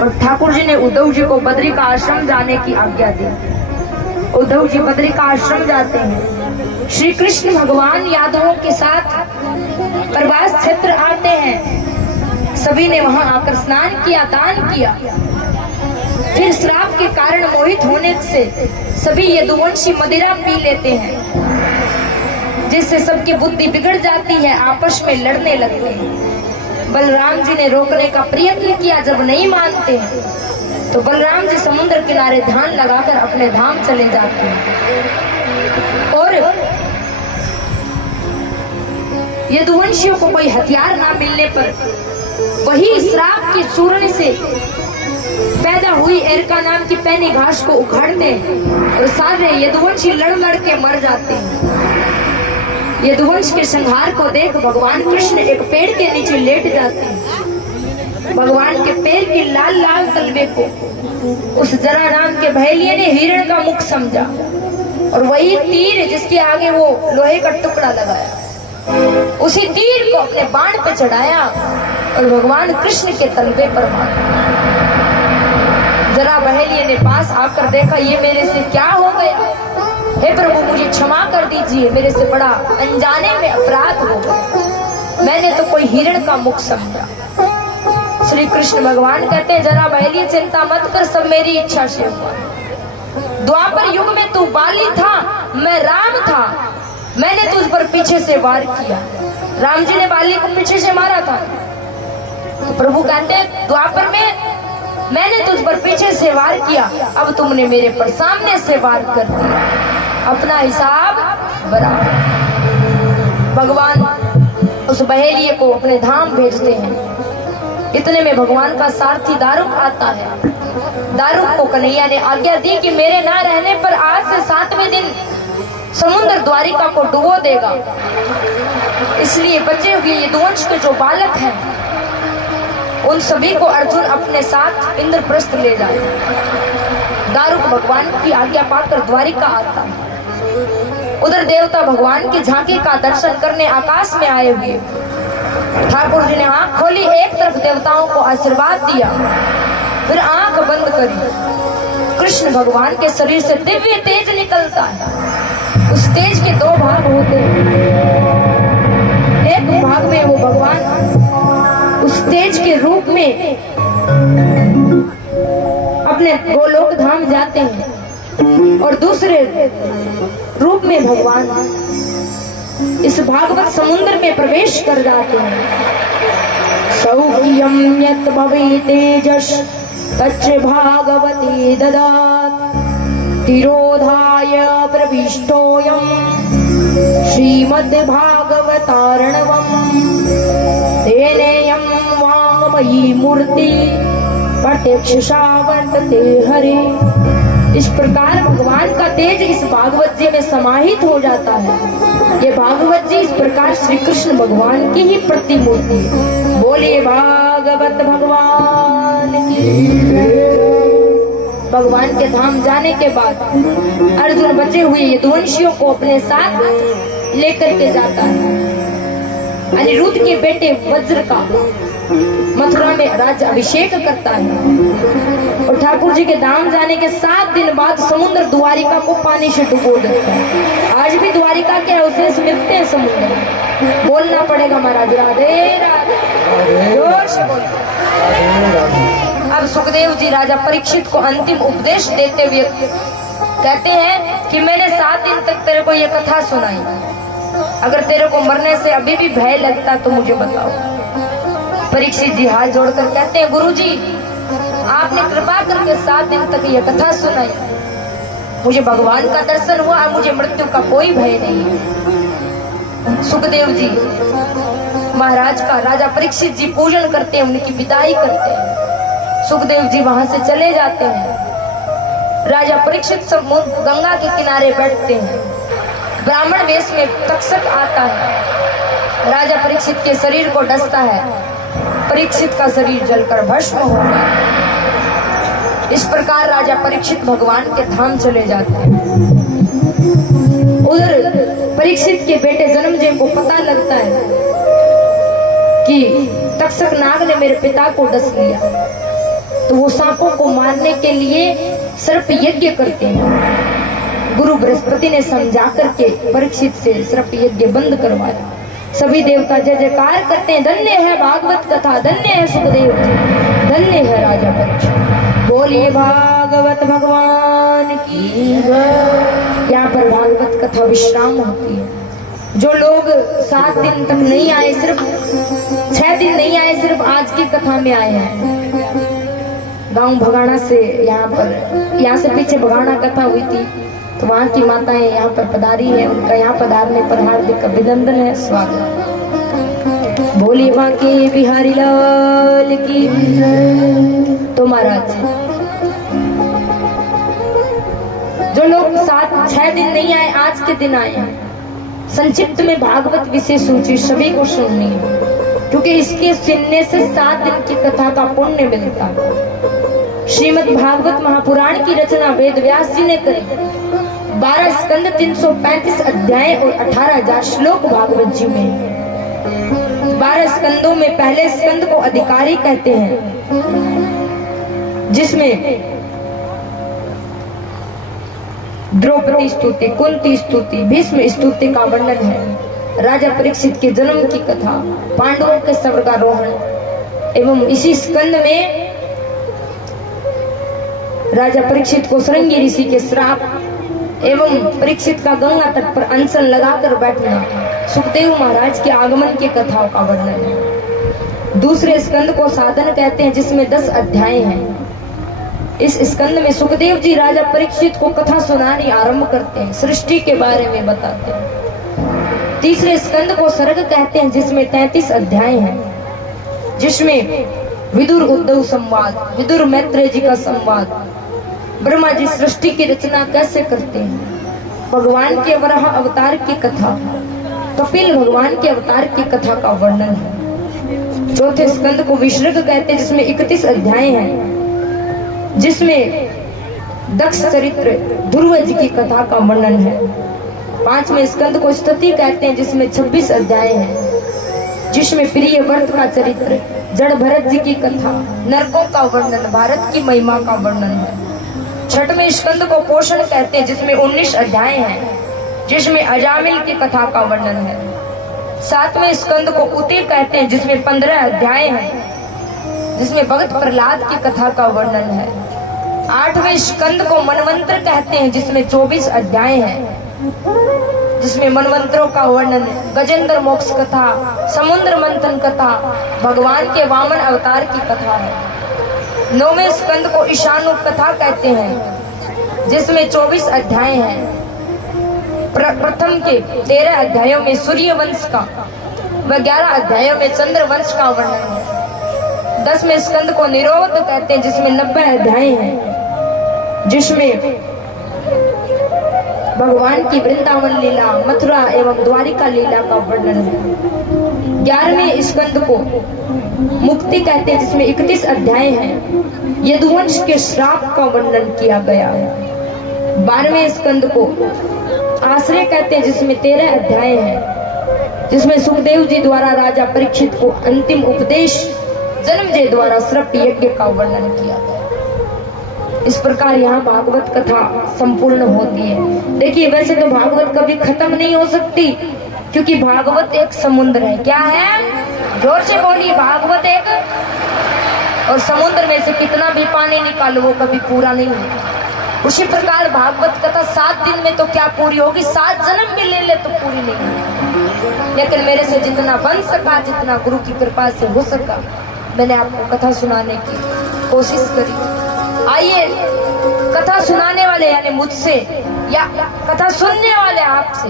और ठाकुर जी ने उद्धव जी को बद्री का आश्रम जाने की आज्ञा दी। उद्धव जी बद्री का आश्रम जाते हैं। श्री कृष्ण भगवान यादवों के साथ प्रवास क्षेत्र आते हैं। सभी ने वहां आकर स्नान किया, दान किया। फिर श्राप के कारण मोहित होने से सभी यदुवंशी मदिरा पी लेते हैं, जिससे सबकी बुद्धि बिगड़ जाती है, आपस में लड़ने लगते हैं। बलराम जी ने रोकने का प्रयत्न किया, जब नहीं मानते तो बलराम जी समुद्र किनारे ध्यान लगाकर अपने धाम चले जाते हैं। और यदुवंशियों को कोई हथियार ना मिलने पर वही श्राप के चूर्ण से पैदा हुई एरका नाम की पैनी घास को उखाड़ते हैं और सारे यदुवंशी लड़ लड़ के मर जाते हैं। यदुवंश के संहार को देख भगवान कृष्ण एक पेड़ के नीचे लेट जाते हैं। भगवान के पैर की लाल लाल तलवे को उस जरा नाम के भैलिये ने हिरण का मुख समझा और वही तीर जिसके आगे वो लोहे का टुकड़ा लगाया, उसी तीर को अपने बाण पे चढ़ाया और भगवान कृष्ण के तलवे पर मारा। जरा बहेलिये ने पास आकर देखा, ये मेरे से क्या हो गया? हे प्रभु, मुझे क्षमा कर दीजिए, मेरे से बड़ा अनजाने में अपराध हो गया, मैंने तो कोई हिरण का मुख समझा। श्री कृष्ण भगवान कहते हैं, जरा बहेलिये चिंता मत कर, सब मेरी इच्छा से हुआ। द्वापर युग में तू बाली था, मैं राम था, मैंने तुझ पर पीछे से वार किया। राम जी ने बाली को पीछे से मारा था। तो प्रभु कहते हैं, द्वापर में मैंने तुझ पर पीछे से वार किया, अब तुमने मेरे पर सामने से वार कर दिया, अपना हिसाब बराबर। भगवान उस बहेलिये को अपने धाम भेजते हैं। इतने में भगवान का सारथी दारुक आता है। दारुक को कन्हैया ने आज्ञा दी कि मेरे ना रहने पर आज से 7वें दिन समुद्र द्वारिका को डुबो देगा, इसलिए बचे हुए यदुवंश के जो बालक हैं उन सभी को अर्जुन अपने साथ इंद्रप्रस्थ ले जाए। दारुक भगवान की आज्ञा पाकर द्वारिका आता है। उधर देवता भगवान की झांकी का दर्शन करने आकाश में आए हुए। ठाकुर जी ने आंख खोली, एक तरफ देवताओं को आशीर्वाद दिया, फिर आंख बंद करी। कृष्ण भगवान के शरीर से दिव्य तेज निकलता है। उस तेज के दो भाग होते हैं। एक भाग में वो भगवान उस तेज के रूप में अपने गोलोक धाम जाते हैं और दूसरे रूप में भगवान इस भागवत समुद्र में प्रवेश कर जाते हैं। सौख्यम यत् भवे तेजस् तच्च भागवते ददात् तिरोधाय प्रविष्टोऽयं श्रीमद्भागवतार्णवम् तेनेयं वाङ्मयी मूर्ति प्रत्यक्षशा वर्तते हरे। इस प्रकार भगवान का तेज इस भागवत जी में समाहित हो जाता है। ये भागवत जी इस प्रकार श्री कृष्ण भगवान की ही प्रतिमूर्ति है। बोलिए भागवत भगवान की। भगवान के धाम जाने के बाद अर्जुन बचे हुए यदुवंशियों को अपने साथ लेकर के जाता है। अनिरुद्ध के बेटे वज्र का मथुरा में राज्य अभिषेक करता है और ठाकुर जी के धाम जाने के 7 दिन बाद समुद्र द्वारिका को पानी से डुबो देता है। आज भी द्वारिका के अवशेष मिलते हैं समुद्र। बोलना पड़ेगा महाराज राधे राधे, जोर से बोलो। अब सुखदेव जी राजा परीक्षित को अंतिम उपदेश देते हुए कहते हैं कि मैंने 7 दिन तक तेरे को ये कथा सुनाई, अगर तेरे को मरने से अभी भी भय लगता तो मुझे बताओ। परीक्षित जी हाथ जोड़कर कहते हैं, गुरुजी आपने कृपा करके 7 दिन तक ये कथा सुनाई, मुझे भगवान का दर्शन हुआ, मुझे मृत्यु का कोई भय नहीं है। सुखदेव जी महाराज का राजा परीक्षित जी पूजन करते हैं, उनकी विदाई करते हैं। सुखदेव जी वहां से चले जाते हैं। राजा परीक्षित सब गंगा के किनारे बैठते हैं। ब्राह्मण वेश में तक्षक आता है, राजा परीक्षित के शरीर को डसता है। परीक्षित का शरीर जलकर भस्म हो गया। इस प्रकार राजा परीक्षित भगवान के धाम चले जाते हैं। उधर परीक्षित के बेटे जन्मजय को पता लगता है कि तक्षक नाग ने मेरे पिता को डस लिया। तो वो सांपों को मारने के लिए सर्प यज्ञ करते हैं। गुरु बृहस्पति ने समझा करके परीक्षित से सर्प यज्ञ बंद करवाया। सभी देवता जय जयकार करते हैं, धन्य है भागवत कथा, धन्य है सुखदेव जी, धन्य है राजा परीक्षित। बोलिए भागवत भगवान की जय। यहाँ पर भागवत कथा विश्राम होती है। जो लोग 7 दिन तक नहीं आए, सिर्फ 6 दिन नहीं आए, सिर्फ आज की कथा में आए हैं। गांव भगाना से यहाँ से पीछे भगाना कथा हुई थी, तो वहाँ की माताएं यहाँ पर पधारी है। उनका यहाँ पधारने पर हार्दिक अभिनंदन है, स्वागत। बोलिए बांके बिहारी लाल की। तो महाराज जो लोग 7-6 दिन नहीं आए, आज के दिन आए हैं। संक्षिप्त में भागवत विशेष सूची सभी को सुननी है, क्योंकि इसके सुनने से 7 दिन की कथा का पुण्य मिलता है। श्रीमद् भागवत महापुराण की रचना वेद व्यास जी ने करी। 12 स्कंद, 335 अध्याय और 18,000 श्लोक भागवत जी में। 12 स्कंदों में पहले स्कंद को अधिकारी कहते हैं, जिसमें द्रौपदी स्तुति, कुंती स्तुति, भीष्म स्तुति का वर्णन है। राजा परीक्षित के जन्म की कथा, पांडवों के स्वर्गारोहण एवं इसी स्कंद में राजा परीक्षित को श्रृंगी ऋषि के श्राप एवं परीक्षित का गंगा तट पर अनशन लगाकर बैठना, सुखदेव महाराज के आगमन की कथाओं का वर्णन है। दूसरे स्कंद को साधन कहते हैं, जिसमें 10 अध्याय हैं। इस स्कंद में सुखदेव जी राजा परीक्षित को कथा सुनानी आरंभ करते हैं, सृष्टि के बारे में बताते हैं। तीसरे स्कंद को सर्ग कहते हैं, जिसमें 33 अध्याय हैं, जिसमें विदुर उद्धव संवाद, विदुर मैत्रेय जी का संवाद, ब्रह्मा जी सृष्टि की रचना कैसे करते हैं, भगवान के वराह अवतार की कथा, कपिल भगवान के अवतार की कथा का वर्णन है। चौथे स्कंद को विसर्ग कहते हैं, जिसमें 31 अध्याय हैं, जिसमें दक्ष चरित्र, ध्रुव जी की कथा का वर्णन है। 5वें स्कंद को स्तुति कहते हैं, जिसमें 26 अध्याय हैं, जिसमें प्रिय व्रत का चरित्र, जड़ भरत जी की कथा, नरकों का वर्णन, भारत की महिमा का वर्णन है। 6वें स्कंद को पोषण कहते हैं, जिसमें 19 अध्याय हैं, जिसमें अजामिल की कथा का वर्णन है। 7वें स्कंद को उति कहते हैं, जिसमें 15 अध्याय हैं, जिसमें भगत प्रहलाद की कथा का वर्णन है। 8वें स्कंद को मनवंतर कहते हैं, जिसमें 24 अध्याय हैं, जिसमें मनवंतरों का वर्णन है, गजेंद्र मोक्ष कथा, समुद्र मंथन कथा, भगवान के वामन अवतार की कथा है। 9वें स्कंद को ईशानु कथा कहते हैं, जिसमें 24 अध्याय हैं। प्रथम के 13 अध्यायों में सूर्य वंश का व 11 अध्यायों में चंद्र वंश का वर्णन है। 10वें स्कंद को निरोध कहते हैं, जिसमें 90 अध्याय हैं, जिसमें भगवान की वृंदावन लीला, मथुरा एवं द्वारिका लीला का वर्णन है। 11वें स्कंद को मुक्ति कहते हैं, जिसमें 31 अध्याय हैं, यदुवंश के श्राप का वर्णन किया गया है। 12वें स्कंद को आश्रय कहते हैं, जिसमें 13 अध्याय हैं, जिसमें सुखदेव जी द्वारा राजा परीक्षित को अंतिम उपदेश जन्मजय द्वारा श्रप यज्ञ का वर्णन किया गया। इस प्रकार यहाँ भागवत कथा संपूर्ण होती है। देखिए, वैसे तो भागवत कभी खत्म नहीं हो सकती, क्योंकि भागवत एक समुद्र है। क्या है? जोर से बोलिए, भागवत एक, और समुद्र में से कितना भी पानी निकालो वो कभी पूरा नहीं होगा। उसी प्रकार भागवत कथा 7 दिन में तो क्या पूरी होगी, 7 जन्म भी ले ले तो पूरी नहीं होगी। लेकिन मेरे से जितना बन सका, जितना गुरु की कृपा से हो सका, मैंने आपको कथा सुनाने की कोशिश करी। आइए, कथा सुनाने वाले यानी मुझसे या कथा सुनने वाले आपसे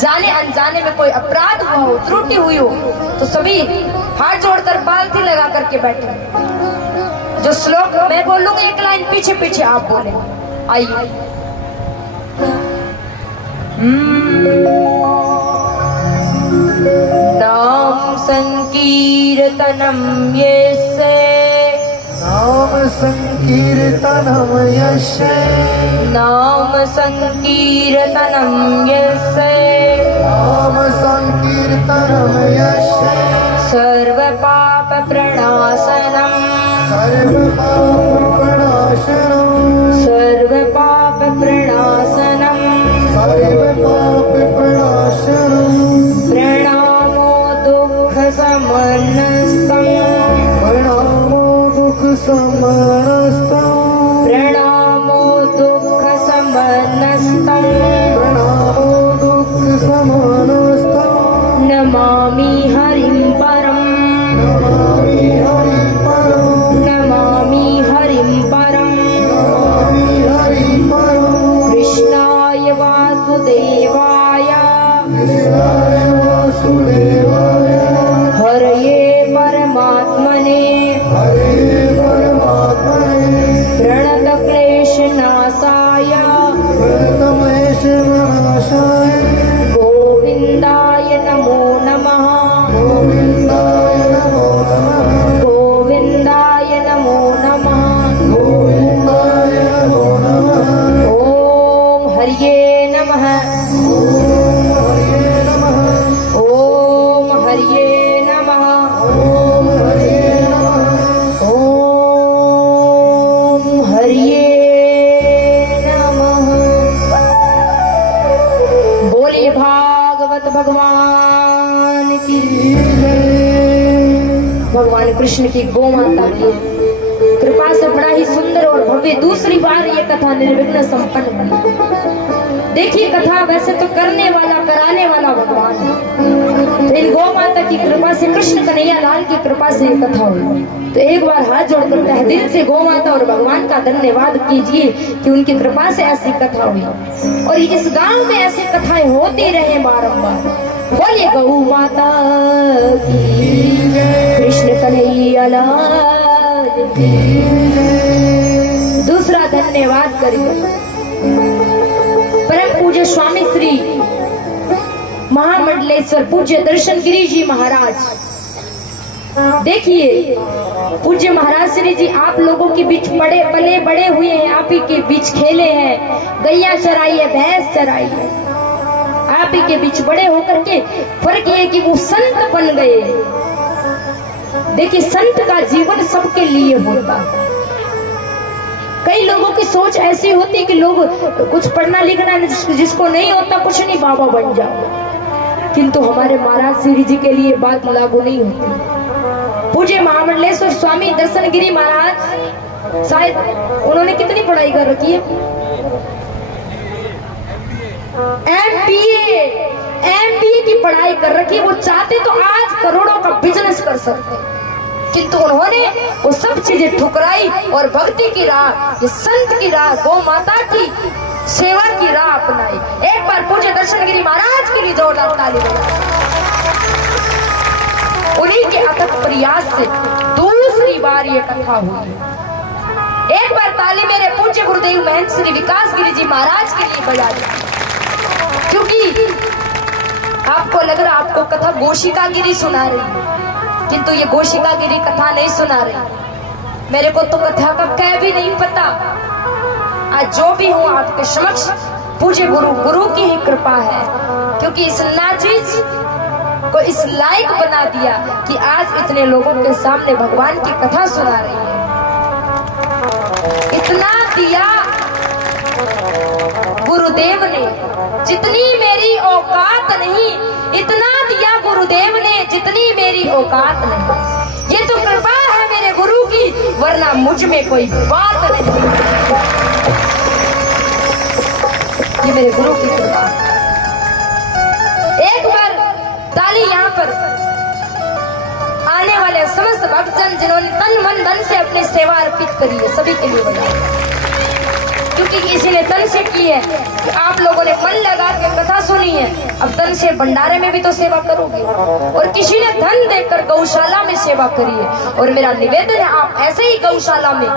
जाने अनजाने में कोई अपराध हुआ हो, त्रुटि हुई हो, तो सभी हाथ जोड़कर पालथी लगा करके बैठे। जो श्लोक मैं बोलूंगी, एक लाइन पीछे पीछे आप बोलेंगे। आइए। नाम संकीर्तनम यस्य, नाम संकीर्तनम यस्य, नाम संकीर्तनम यस्य, नाम संकीर्तनम यस्य, सर्व पाप प्रणाशनम, सर्व पाप प्रणाशनम प्रणामो दुःख समनस्तम प्रणामो दुःख समनस्तम प्रणामो दुःख समनस्तम प्रणामो दुःख समनस्तम नमामि हरिं परम नमामि हरिं परम नमामि हरिं परम नमामि हरिं परम कृष्णाय वासुदेवाय कृष्णाय वासुदेवाय हरये परमात्मने हरे परमात्मने प्रणतक्लेशनाशाय प्रणतक्लेशनाशाय गोविन्दाय नमो नमः गोविन्दाय नमो नमः गोविन्दाय नमो नमः गोविन्दाय नमो नमः ॐ हर्ये नमः हरे नमः ॐ हर्ये नमः ॐ हरे नमः ॐ हर्ये नमः बोलिए भागवत भगवान की भगवान कृष्ण की गौ माता की कृपा से बड़ा ही सुंदर और भव्य दूसरी बार ये कथा निर्विघ्न संपन्न हुई। देखिए कथा वैसे तो करने वाला कराने वाला भगवान है, तो इन गौ माता की कृपा से कृष्ण कन्हैया लाल की कृपा से ये कथा हुई। तो एक बार हाथ जोड़कर तहे दिल से गौ माता और भगवान का धन्यवाद कीजिए कि उनकी कृपा से ऐसी कथा हुई और इस गांव में ऐसी कथाएं होती रहे बारंबार। बोलिए गौ माता की कृष्ण कन्हैया लाल की। दूसरा धन्यवाद करिए परम पूज्य स्वामी श्री महामंडलेश्वर पूज्य दर्शन गिरी जी महाराज। देखिए पूज्य महाराज श्री जी आप लोगों के बीच पड़े पले बड़े हुए हैं, आप ही के बीच खेले हैं, गैया चराई है, भैंस चराई है, आप ही के बीच बड़े होकर के फर्क ये कि वो संत बन गए। देखिए संत का जीवन सबके लिए होता है। कई लोगों की सोच ऐसी होती है कि लोग कुछ पढ़ना लिखना जिसको नहीं होता कुछ नहीं बाबा बन जाओ, किंतु हमारे महाराज श्री जी के लिए बात लागू नहीं होती। पूज्य महामंडलेश्वर स्वामी दर्शन गिरी महाराज शायद उन्होंने कितनी पढ़ाई कर रखी है? MBA की पढ़ाई कर रखी। वो चाहते तो आज करोड़ों का बिजनेस कर सकते, किंतु उन्होंने वो सब चीजें ठुकराई और भक्ति की राह, ये संत की राह, गौ माता की सेवा की राह अपनाई। एक बार पूज्य दर्शन गिरी महाराज के लिए जोरदार ताली बजाएं। उन्हीं के अथक प्रयास से दूसरी बार ये कथा हुई। एक बार ताली मेरे पूज्य गुरुदेव महंत श्री विकास गिरी जी महाराज के लिए बजा दें, क्योंकि आपको लग रहा आपको कथा गोशिका गिरी सुना रही है, किंतु ये गोशिका गिरी कथा नहीं सुना रही। मेरे को तो कथा का कह भी नहीं पता। आज जो भी हूँ आपके समक्ष पूज्य गुरु की ही कृपा है, क्योंकि इस नाचीज को इस लायक बना दिया कि आज इतने लोगों के सामने भगवान की कथा सुना रही है। इतना दिया गुरुदेव ने जितनी मेरी औकात नहीं, इतना दिया गुरुदेव ने जितनी मेरी औकात नहीं। ये तो कृपा है मेरे गुरु की, वरना मुझ में कोई बात नहीं। ये मेरे गुरु की कृपा। एक बार ताली यहाँ पर आने वाले समस्त भक्तजन जिन्होंने तन मन धन से अपनी सेवा अर्पित करी है, सभी के लिए बधाई, क्योंकि किसी ने तन से की है कि आप लोगों ने मन लगा के कथा सुनी है। अब तन से भंडारे में भी तो सेवा करोगे, और किसी ने धन देकर गौशाला में सेवा करी है। और मेरा निवेदन है आप ऐसे ही गौशाला में,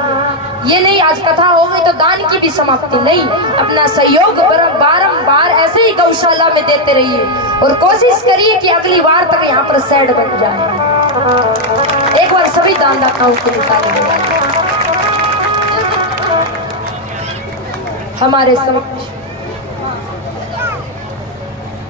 ये नहीं आज कथा हो गई तो दान की भी समाप्ति नहीं, अपना सहयोग बारंबार ऐसे ही गौशाला में देते रहिए और कोशिश करिए कि अगली बार तक यहाँ पर सेट बन जाए। एक बार सभी दानदाताओं को निकाल हमारे समक्ष